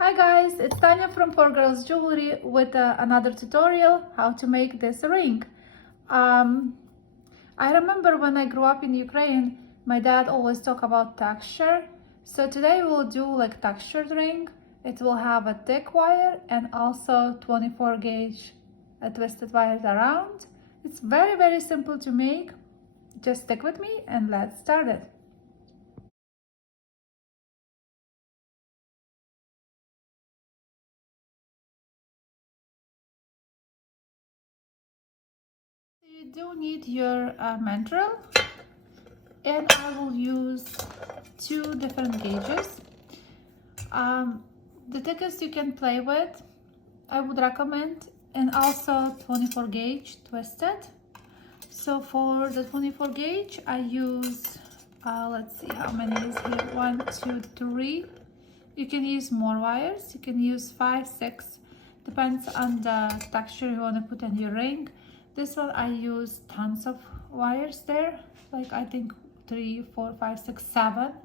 Hi guys, it's Tanya from 4Girls Jewelry with another tutorial how to make this ring. I remember when I grew up in Ukraine, my dad always talk about texture. So today we'll do like textured ring. It will have a thick wire and also 24 gauge twisted wires around. It's very simple to make. Just stick with me and let's start it. You do need your mandrel, and I will use two different gauges. The thickest you can play with, I would recommend, and also 24 gauge twisted. So for the 24 gauge, I use, let's see how many is here, 1, 2, 3. You can use more wires, you can use 5, 6, depends on the texture you want to put in your ring. This one I use tons of wires there, like I think 3, 4, 5, 6,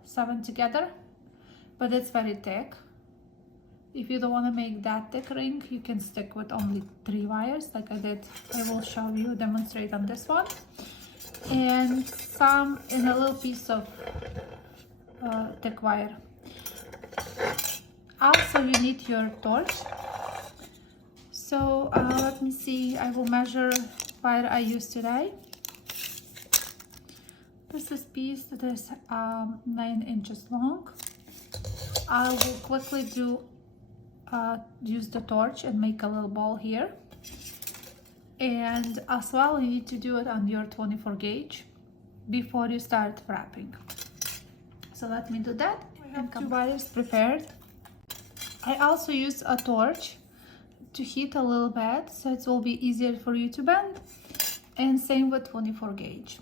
7 together, but it's very thick. If you don't want to make that thick ring, you can stick with only 3 wires like I did. I will show you, demonstrate on this one, and some in a little piece of thick wire. Also you need your torch. So let me see, I will measure wire I use today. This is piece that is 9 inches long. I will quickly use the torch and make a little ball here. And as well, you need to do it on your 24 gauge before you start wrapping. So let me do that. I have 2 wires prepared. I also use a torch to heat a little bit, so it will be easier for you to bend, and same with 24 gauge.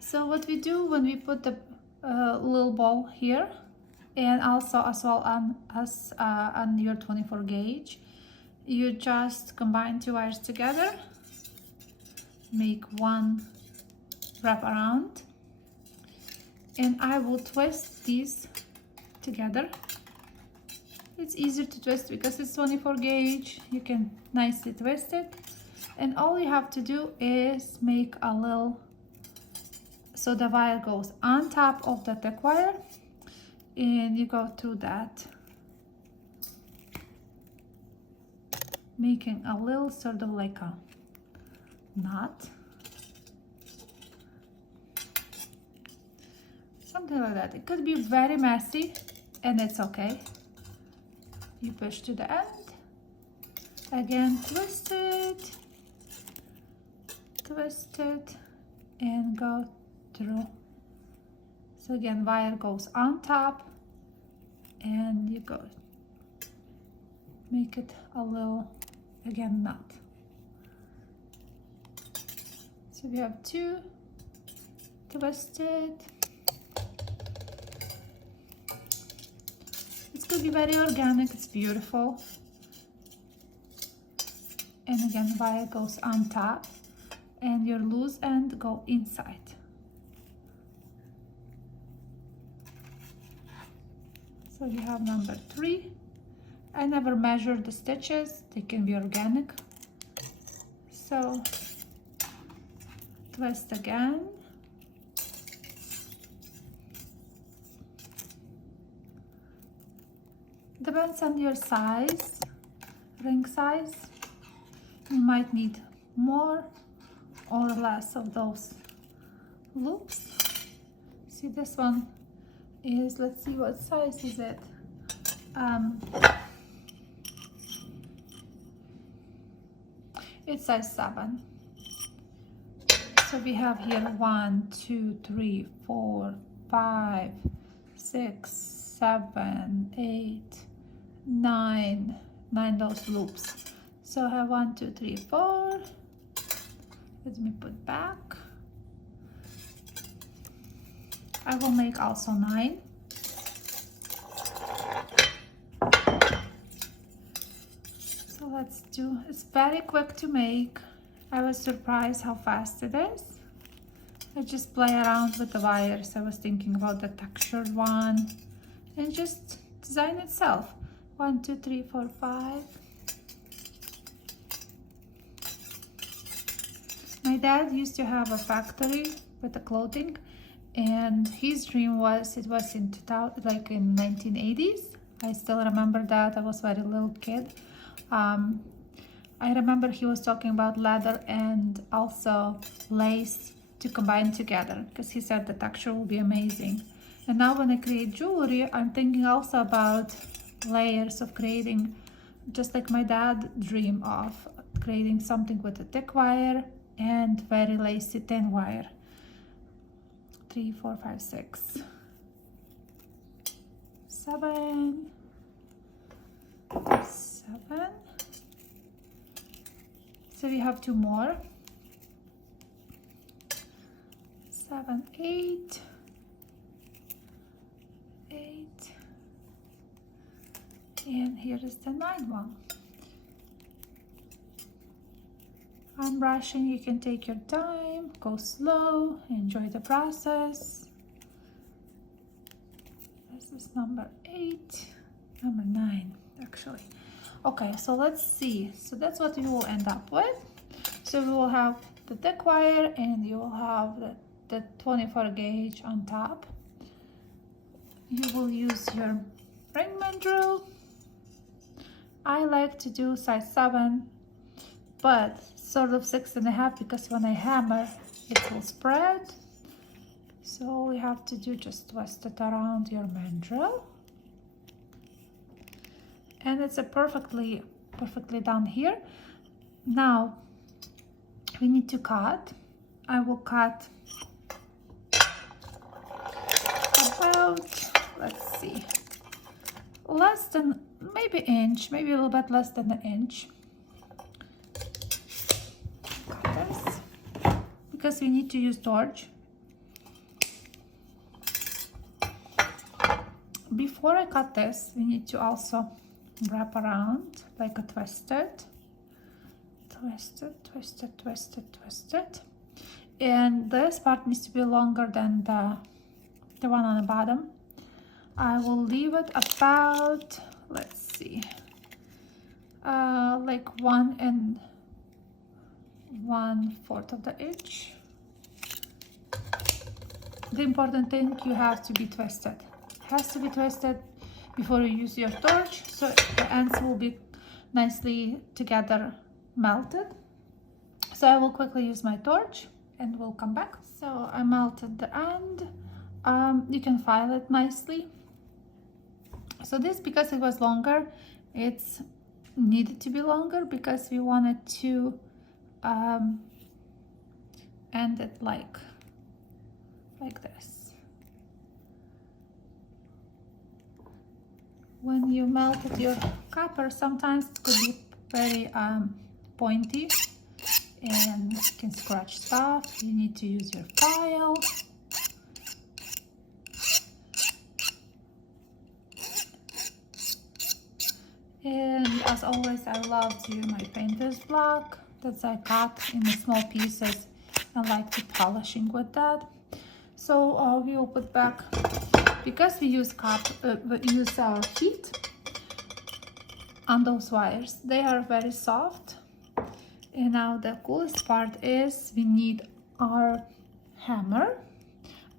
So what we do when we put the little ball here, and also as well on your 24 gauge, you just combine 2 wires together, make one wrap around, and I will twist these together. It's easier to twist because it's 24 gauge. You can nicely twist it, and all you have to do is make a little, so the wire goes on top of the thick wire, and you go through that, making a little sort of like a knot, something like that. It could be very messy, and it's okay. You push to the end, again twist it, and go through. So again, wire goes on top, and you go make it a little, again, knot. So we have 2 twisted. It's going to be very organic, it's beautiful. And again, wire goes on top, and your loose end go inside. So you have number 3. I never measure the stitches, they can be organic. So twist again. Depends on your size, ring size. You might need more or less of those loops. See, this one is, let's see, what size is it? It's size 7. So we have here 1, 2, 3, 4, 5, 6, 7, 8, 9 those loops. So I have 1, 2, 3, 4. Let me put back. I will make also 9. So let's do, it's very quick to make. I was surprised how fast it is. I just play around with the wires. I was thinking about the textured one and just design itself. 1, 2, 3, 4, 5. My dad used to have a factory with the clothing, and his dream was, it was in 2000, like in 1980s. I still remember that. I was very little kid. I remember he was talking about leather and also lace to combine together, because he said the texture will be amazing. And now when I create jewelry, I'm thinking also about layers of creating, just like my dad dreamed of, creating something with a thick wire and very lacy thin wire. 3, 4, 5, 6, 7, 7. So we have 2 more. 7, 8, 8, and here is the 9 one. I'm rushing, you can take your time, go slow, enjoy the process. This is number 8, number 9 actually. Okay, so let's see. So that's what you will end up with. So we will have the thick wire and you will have the 24 gauge on top. You will use your ring mandrel. I like to do size 7, but sort of 6.5, because when I hammer it will spread. So we have to do, just twist it around your mandrel, and it's a perfectly done here. Now we need to cut. I will cut about, let's see, less than maybe inch, maybe a little bit less than an inch. Cut this because we need to use torch. Before I cut this, we need to also wrap around like a twisted, and this part needs to be longer than the one on the bottom. I will leave it about, let's see, like 1 1/4 of the inch. The important thing, you have to be twisted. It has to be twisted before you use your torch, so the ends will be nicely together melted. So I will quickly use my torch and we'll come back. So I melted the end. You can file it nicely. So this, because it was longer, it's needed to be longer because we wanted to end it like this. When you melted your copper, sometimes it could be very pointy and you can scratch stuff. You need to use your file. And as always, I love to use my painter's block that I cut in small pieces. I like to polishing with that. So we will put back, because we use our heat on those wires. They are very soft. And now the coolest part is we need our hammer.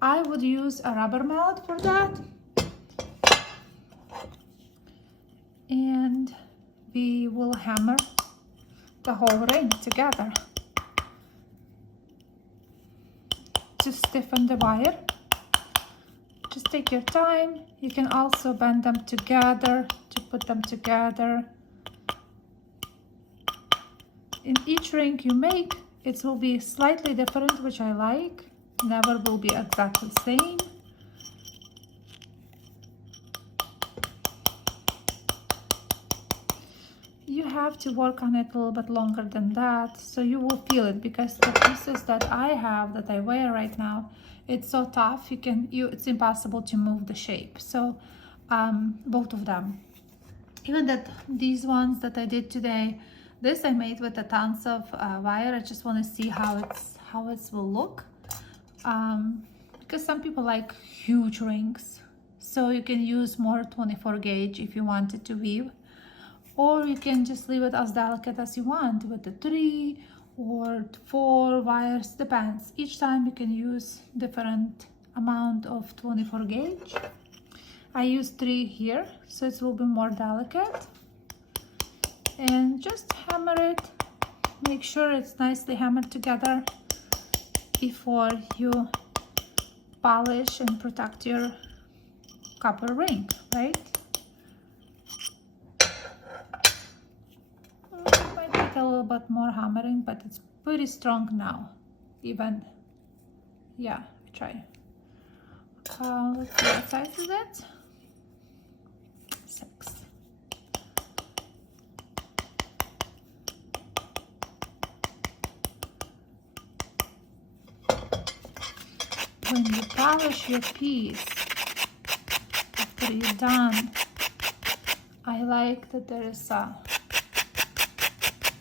I would use a rubber mallet for that. And we will hammer the whole ring together to stiffen the wire. Just take your time. You can also bend them together to put them together. In each ring you make, it will be slightly different, which I like. Never will be exactly the same. You have to work on it a little bit longer than that, so you will feel it, because the pieces that I have, that I wear right now, it's so tough. It's impossible to move the shape. So both of them, even these ones that I did today, this I made with a tons of wire. I just want to see how it will look, because some people like huge rings So you can use more 24 gauge if you wanted to weave, or you can just leave it as delicate as you want with the 3 or 4 wires, depends. Each time you can use different amount of 24 gauge. I use 3 here, so it will be more delicate. And just hammer it, make sure it's nicely hammered together before you polish and protect your copper ring, right? It might take a little bit more hammering, but it's pretty strong now. Even, yeah, try. Let's see, what size is it? 6. When you polish your piece, after you're done, I like that there is a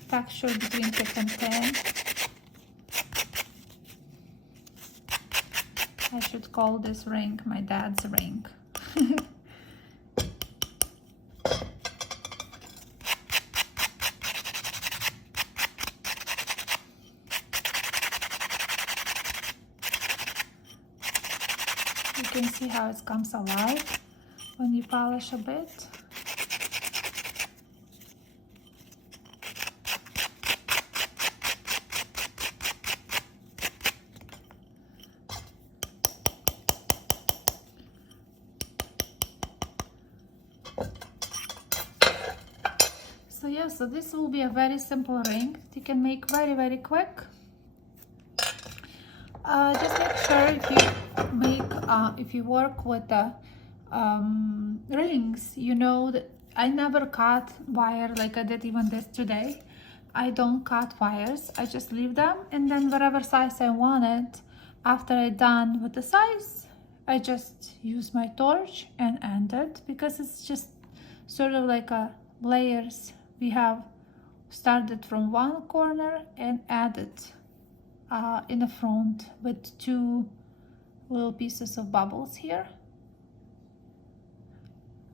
texture between thick and thin. I should call this ring my dad's ring. You can see how it comes alive when you polish a bit. So yeah, so this will be a very simple ring that you can make very quick. Just make sure if you work with the rings, you know that I never cut wire like I did even this today. I don't cut wires, I just leave them, and then whatever size I want it, after I'm done with the size, I just use my torch and end it, because it's just sort of like a layers. We have started from one corner and added in the front with 2 little pieces of bubbles here.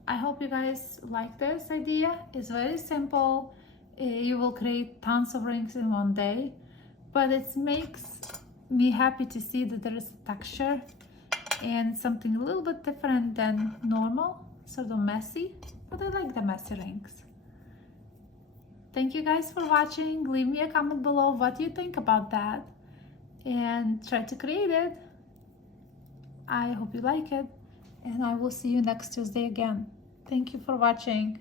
I hope you guys like this idea. It's very simple. You will create tons of rings in one day, but it makes me happy to see that there is a texture and something a little bit different than normal, sort of messy, but I like the messy rings. Thank you guys for watching. Leave me a comment below what you think about that and try to create it. I hope you like it, and I will see you next Tuesday again. Thank you for watching.